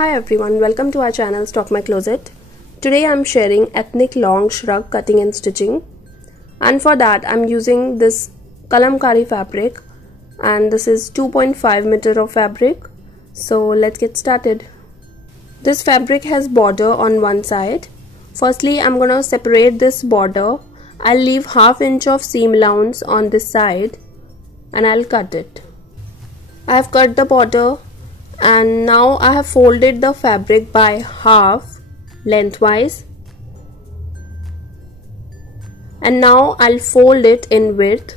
Hi everyone, welcome to our channel Stock My Closet. Today I am sharing ethnic long shrug cutting and stitching, and for that I am using this kalamkari fabric, and this is 2.5 meter of fabric. So let's get started. This fabric has border on one side. Firstly, I am gonna separate this border. I'll leave half inch of seam allowance on this side and I'll cut it. I have cut the border and now I have folded the fabric by half lengthwise, and now I'll fold it in width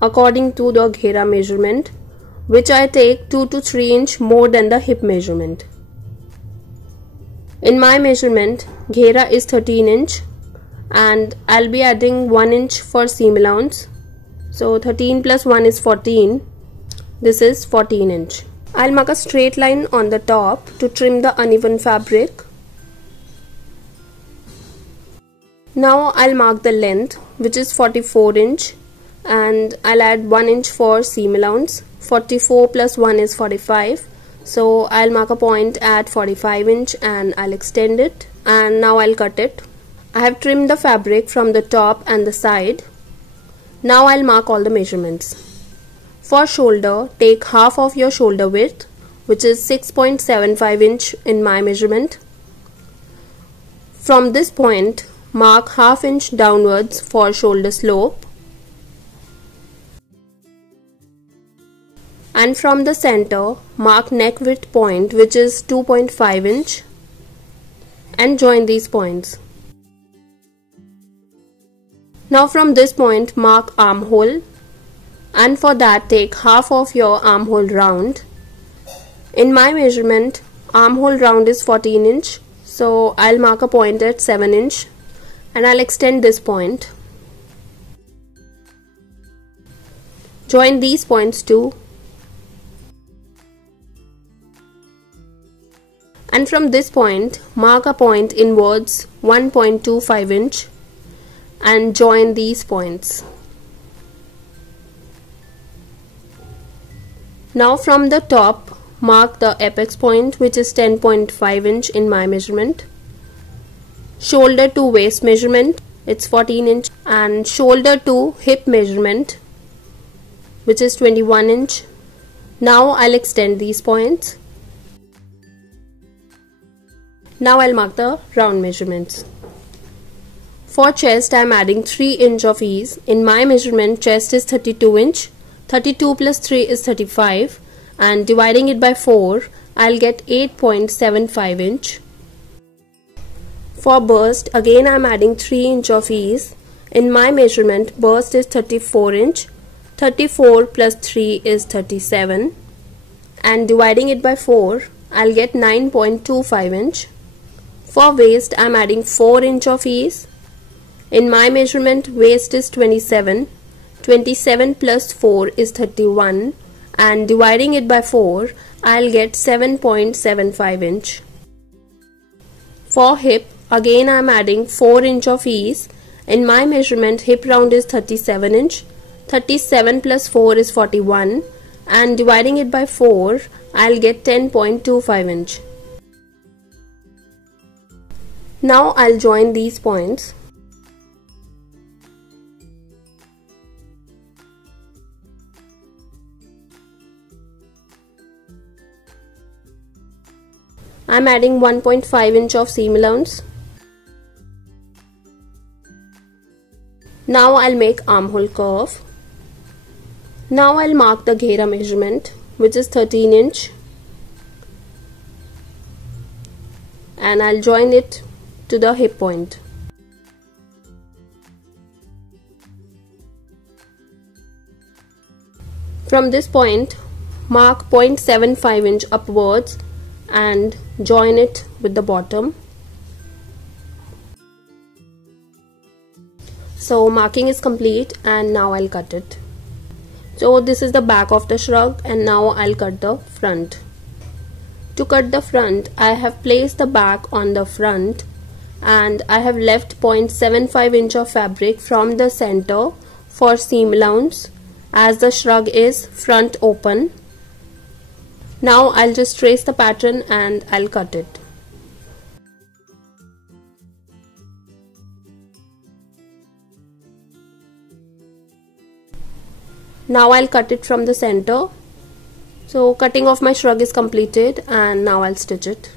according to the ghera measurement, which I take 2 to 3 inch more than the hip measurement. In my measurement, ghera is 13 inch and I'll be adding 1 inch for seam allowance. So 13 plus 1 is 14. This is 14 inch. I'll mark a straight line on the top to trim the uneven fabric. Now I'll mark the length, which is 44 inch, and I'll add 1 inch for seam allowance. 44 plus 1 is 45. So I'll mark a point at 45 inch and I'll extend it, and now I'll cut it. I have trimmed the fabric from the top and the side. Now I'll mark all the measurements. For shoulder, take half of your shoulder width, which is 6.75 inch in my measurement. From this point, mark half inch downwards for shoulder slope. And from the center, mark neck width point, which is 2.5 inch, and join these points. Now from this point, mark armhole, and for that take half of your armhole round. In my measurement, armhole round is 14 inch, so I'll mark a point at 7 inch and I'll extend this point. Join these points too. And from this point, mark a point inwards 1.25 inch and join these points. Now from the top, mark the apex point, which is 10.5 inch in my measurement. Shoulder to waist measurement, it's 14 inch, and shoulder to hip measurement, which is 21 inch. Now I'll extend these points. Now I'll mark the round measurements. For chest, I am adding 3 inch of ease. In my measurement, chest is 32 inch. 32 plus 3 is 35, and dividing it by 4, I'll get 8.75 inch. For bust, again I am adding 3 inch of ease. In my measurement, bust is 34 inch. 34 plus 3 is 37, and dividing it by 4, I'll get 9.25 inch. For waist, I am adding 4 inch of ease. In my measurement, waist is 27. 27 plus 4 is 31, and dividing it by 4, I'll get 7.75 inch. For hip, again I am adding 4 inch of ease. In my measurement, hip round is 37 inch. 37 plus 4 is 41, and dividing it by 4, I'll get 10.25 inch. Now I'll join these points. I am adding 1.5 inch of seam allowance. Now I'll make armhole curve. Now I'll mark the ghera measurement, which is 13 inch, and I'll join it to the hip point. From this point, mark 0.75 inch upwards and join it with the bottom. So marking is complete, and now I'll cut it. So this is the back of the shrug, and now I'll cut the front. To cut the front, I have placed the back on the front, and I have left 0.75 inch of fabric from the center for seam allowance, as the shrug is front open. Now I'll just trace the pattern and I'll cut it. Now I'll cut it from the center. So cutting of my shrug is completed and now I'll stitch it.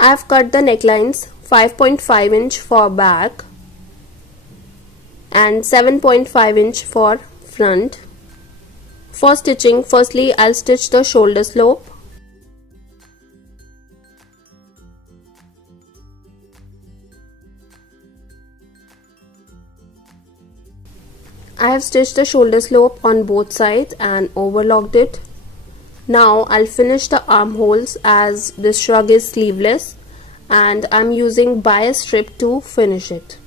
I have cut the necklines 5.5 inch for back and 7.5 inch for front. For stitching, firstly I'll stitch the shoulder slope. I have stitched the shoulder slope on both sides and overlocked it. Now I'll finish the armholes as this shrug is sleeveless and I'm using bias strip to finish it.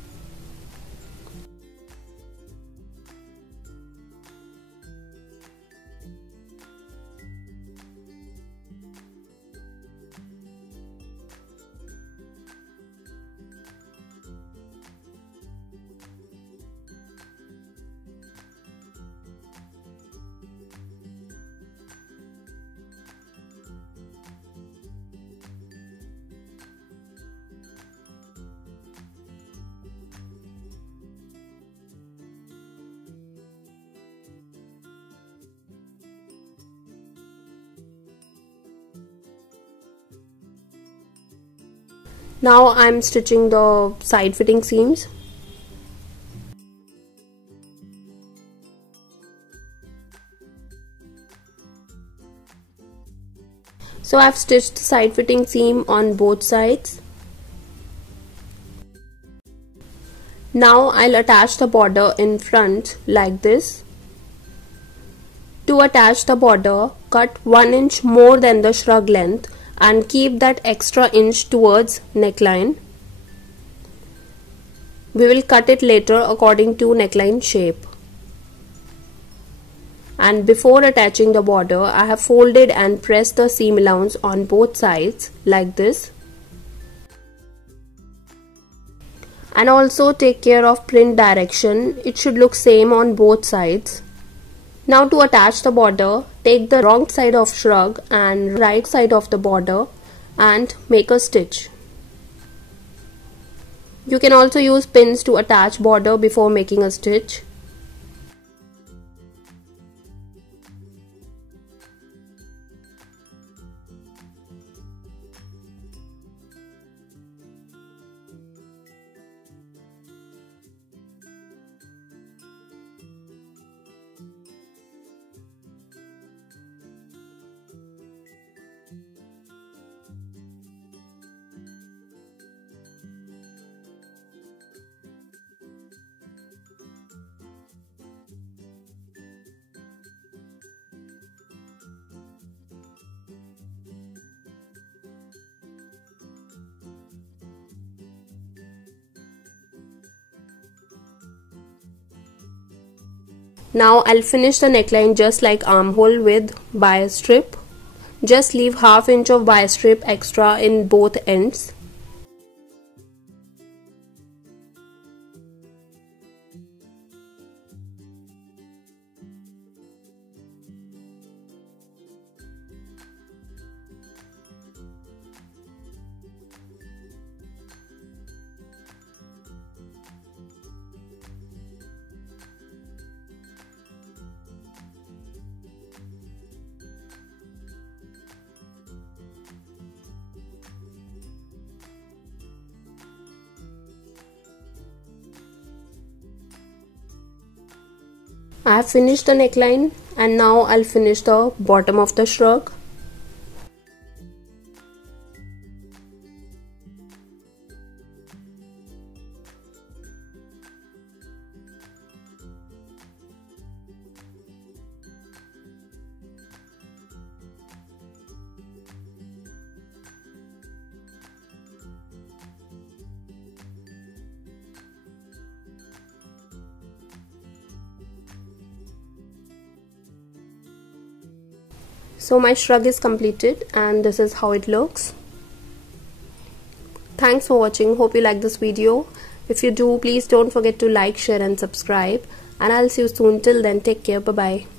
Now I'm stitching the side fitting seams. So I've stitched the side fitting seam on both sides. Now I'll attach the border in front like this. To attach the border, cut 1 inch more than the shrug length and keep that extra inch towards neckline. We will cut it later according to neckline shape. And before attaching the border, I have folded and pressed the seam allowance on both sides like this. And also take care of print direction. It should look same on both sides. Now to attach the border, take the wrong side of shrug and right side of the border and make a stitch. You can also use pins to attach border before making a stitch. Now I'll finish the neckline just like armhole with bias strip. Just leave ½ inch of bias strip extra in both ends. I have finished the neckline and now I'll finish the bottom of the shrug. So my shrug is completed and this is how it looks. Thanks for watching. Hope you like this video. If you do, please don't forget to like, share and subscribe. And I'll see you soon. Till then, take care. Bye bye.